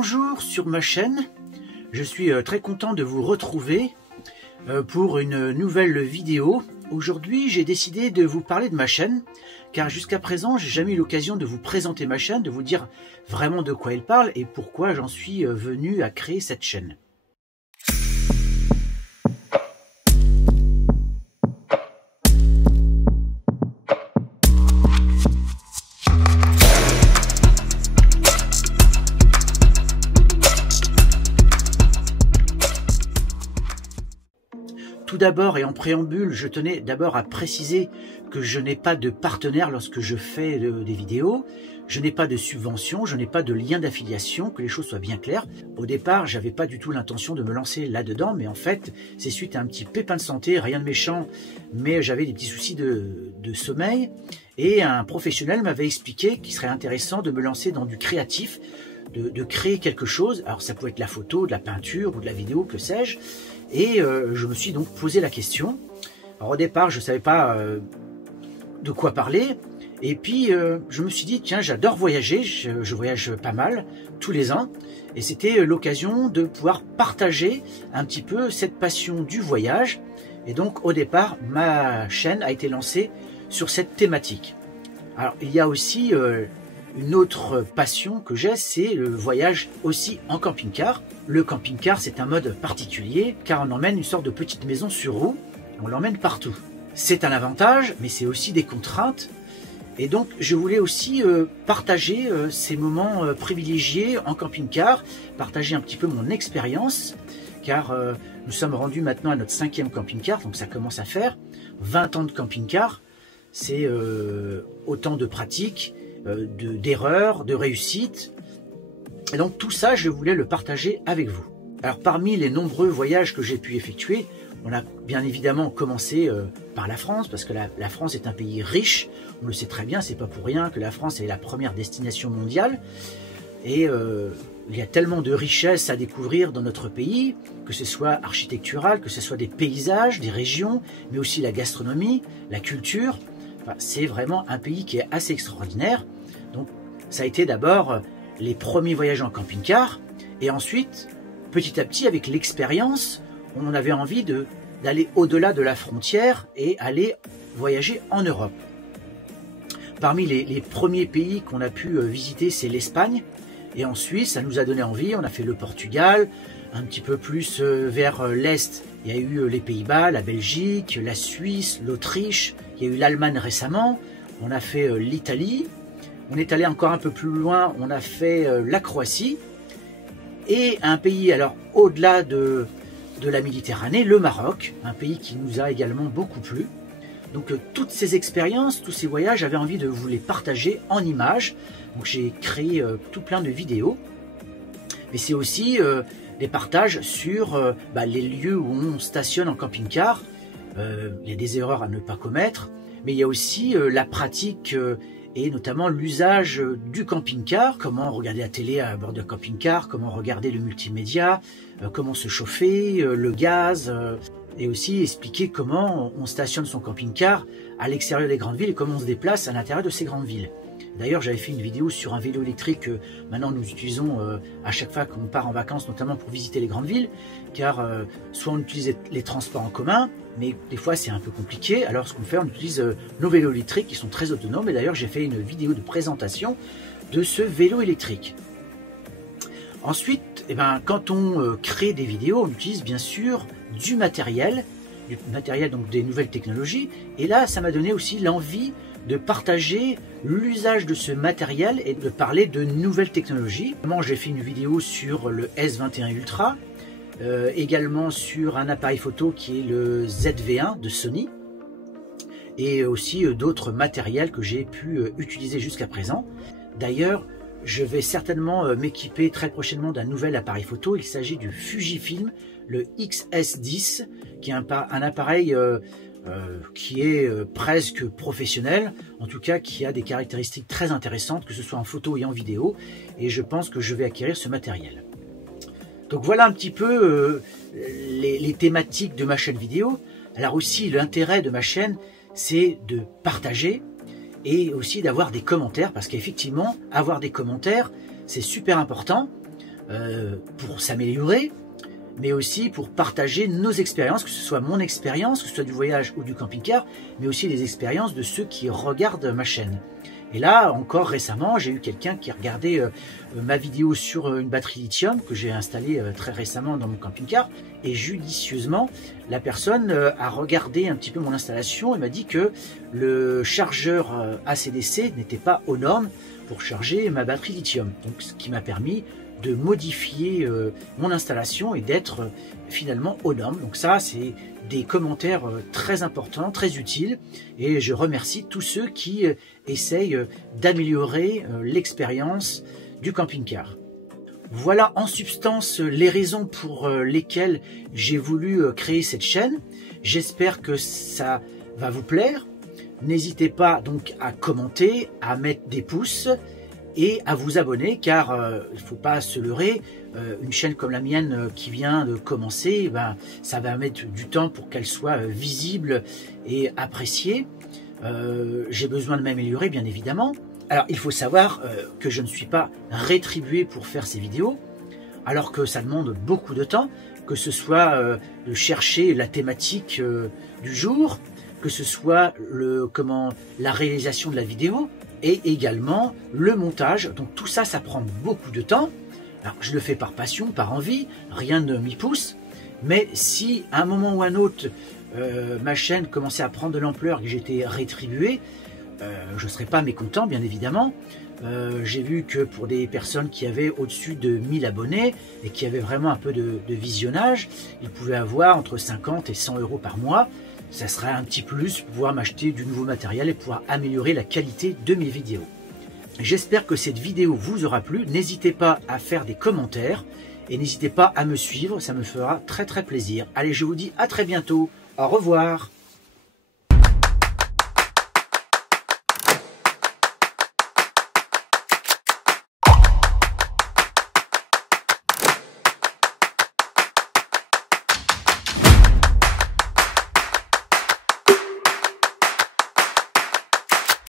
Bonjour sur ma chaîne, je suis très content de vous retrouver pour une nouvelle vidéo. Aujourd'hui j'ai décidé de vous parler de ma chaîne, car jusqu'à présent j'ai jamais eu l'occasion de vous présenter ma chaîne, de vous dire vraiment de quoi elle parle et pourquoi j'en suis venu à créer cette chaîne. Tout d'abord et en préambule, je tenais d'abord à préciser que je n'ai pas de partenaire lorsque je fais des vidéos, je n'ai pas de subvention, je n'ai pas de lien d'affiliation, que les choses soient bien claires. Au départ, j'avais pas du tout l'intention de me lancer là-dedans, mais en fait, c'est suite à un petit pépin de santé, rien de méchant, mais j'avais des petits soucis de sommeil, et un professionnel m'avait expliqué qu'il serait intéressant de me lancer dans du créatif, de créer quelque chose. Alors ça pouvait être la photo, de la peinture ou de la vidéo, que sais-je. Et je me suis donc posé la question. Alors au départ, je ne savais pas de quoi parler. Et puis, je me suis dit, tiens, j'adore voyager. Je voyage pas mal, tous les ans. Et c'était l'occasion de pouvoir partager un petit peu cette passion du voyage. Et donc, au départ, ma chaîne a été lancée sur cette thématique. Alors, il y a aussi une autre passion que j'ai, c'est le voyage aussi en camping-car. Le camping-car, c'est un mode particulier, car on emmène une sorte de petite maison sur roue, on l'emmène partout. C'est un avantage, mais c'est aussi des contraintes. Et donc, je voulais aussi partager ces moments privilégiés en camping-car, partager un petit peu mon expérience, car nous sommes rendus maintenant à notre 5e camping-car, donc ça commence à faire 20 ans de camping-car. C'est autant de pratiques, d'erreurs, de réussites. Et donc tout ça, je voulais le partager avec vous. Alors parmi les nombreux voyages que j'ai pu effectuer, on a bien évidemment commencé par la France, parce que la France est un pays riche, on le sait très bien, c'est pas pour rien que la France est la première destination mondiale. Et il y a tellement de richesses à découvrir dans notre pays, que ce soit architectural, que ce soit des paysages, des régions, mais aussi la gastronomie, la culture. Enfin, c'est vraiment un pays qui est assez extraordinaire. Donc ça a été d'abord les premiers voyages en camping-car, et ensuite, petit à petit, avec l'expérience, on avait envie d'aller au-delà de la frontière et aller voyager en Europe. Parmi les premiers pays qu'on a pu visiter, c'est l'Espagne, et ensuite, ça nous a donné envie, on a fait le Portugal, un petit peu plus vers l'Est, il y a eu les Pays-Bas, la Belgique, la Suisse, l'Autriche, il y a eu l'Allemagne récemment, on a fait l'Italie, on est allé encore un peu plus loin, on a fait la Croatie, et un pays, alors au-delà de la Méditerranée, le Maroc, un pays qui nous a également beaucoup plu. Donc toutes ces expériences, tous ces voyages, j'avais envie de vous les partager en images. Donc j'ai créé tout plein de vidéos, mais c'est aussi des partages sur les lieux où on stationne en camping-car. Il y a des erreurs à ne pas commettre, mais il y a aussi la pratique et notamment l'usage du camping-car, comment regarder la télé à bord d'un camping-car, comment regarder le multimédia, comment se chauffer, le gaz, et aussi expliquer comment on stationne son camping-car à l'extérieur des grandes villes et comment on se déplace à l'intérieur de ces grandes villes. D'ailleurs, j'avais fait une vidéo sur un vélo électrique que maintenant nous utilisons à chaque fois qu'on part en vacances, notamment pour visiter les grandes villes, car soit on utilise les transports en commun, mais des fois c'est un peu compliqué. Alors ce qu'on fait, on utilise nos vélos électriques qui sont très autonomes, et d'ailleurs j'ai fait une vidéo de présentation de ce vélo électrique. Ensuite, quand on crée des vidéos, on utilise bien sûr du matériel donc des nouvelles technologies, et là ça m'a donné aussi l'envie de partager l'usage de ce matériel et de parler de nouvelles technologies. J'ai fait une vidéo sur le S21 Ultra, également sur un appareil photo qui est le ZV1 de Sony, et aussi d'autres matériels que j'ai pu utiliser jusqu'à présent. D'ailleurs, je vais certainement m'équiper très prochainement d'un nouvel appareil photo. Il s'agit du Fujifilm, le XS10, qui est un appareil qui est presque professionnel, en tout cas qui a des caractéristiques très intéressantes, que ce soit en photo et en vidéo, et je pense que je vais acquérir ce matériel. Donc voilà un petit peu les thématiques de ma chaîne vidéo. Alors aussi, l'intérêt de ma chaîne, c'est de partager et aussi d'avoir des commentaires, parce qu'effectivement, avoir des commentaires, c'est super important. pour s'améliorer, mais aussi pour partager nos expériences, que ce soit mon expérience, que ce soit du voyage ou du camping-car, mais aussi les expériences de ceux qui regardent ma chaîne. Et là, encore récemment, j'ai eu quelqu'un qui regardait ma vidéo sur une batterie lithium que j'ai installée très récemment dans mon camping-car. Et judicieusement, la personne a regardé un petit peu mon installation et m'a dit que le chargeur AC/DC n'était pas aux normes pour charger ma batterie lithium. Donc, ce qui m'a permis de modifier mon installation et d'être finalement aux normes. Donc ça, c'est des commentaires très importants, très utiles, et je remercie tous ceux qui essayent d'améliorer l'expérience du camping-car. Voilà en substance les raisons pour lesquelles j'ai voulu créer cette chaîne. J'espère que ça va vous plaire. N'hésitez pas donc à commenter, à mettre des pouces et à vous abonner, car il ne faut pas se leurrer, une chaîne comme la mienne qui vient de commencer, ça va mettre du temps pour qu'elle soit visible et appréciée. J'ai besoin de m'améliorer, bien évidemment. Alors il faut savoir que je ne suis pas rétribué pour faire ces vidéos, alors que ça demande beaucoup de temps, que ce soit de chercher la thématique du jour, que ce soit la réalisation de la vidéo, et également le montage. Donc tout ça, ça prend beaucoup de temps. Alors je le fais par passion, par envie, rien ne m'y pousse. Mais si à un moment ou à un autre, ma chaîne commençait à prendre de l'ampleur et que j'étais rétribué, je ne serais pas mécontent, bien évidemment. J'ai vu que pour des personnes qui avaient au-dessus de 1000 abonnés et qui avaient vraiment un peu de visionnage, ils pouvaient avoir entre 50 et 100 € par mois. Ça serait un petit plus pour pouvoir m'acheter du nouveau matériel et pouvoir améliorer la qualité de mes vidéos. J'espère que cette vidéo vous aura plu. N'hésitez pas à faire des commentaires et n'hésitez pas à me suivre, ça me fera très très plaisir. Allez, je vous dis à très bientôt. Au revoir.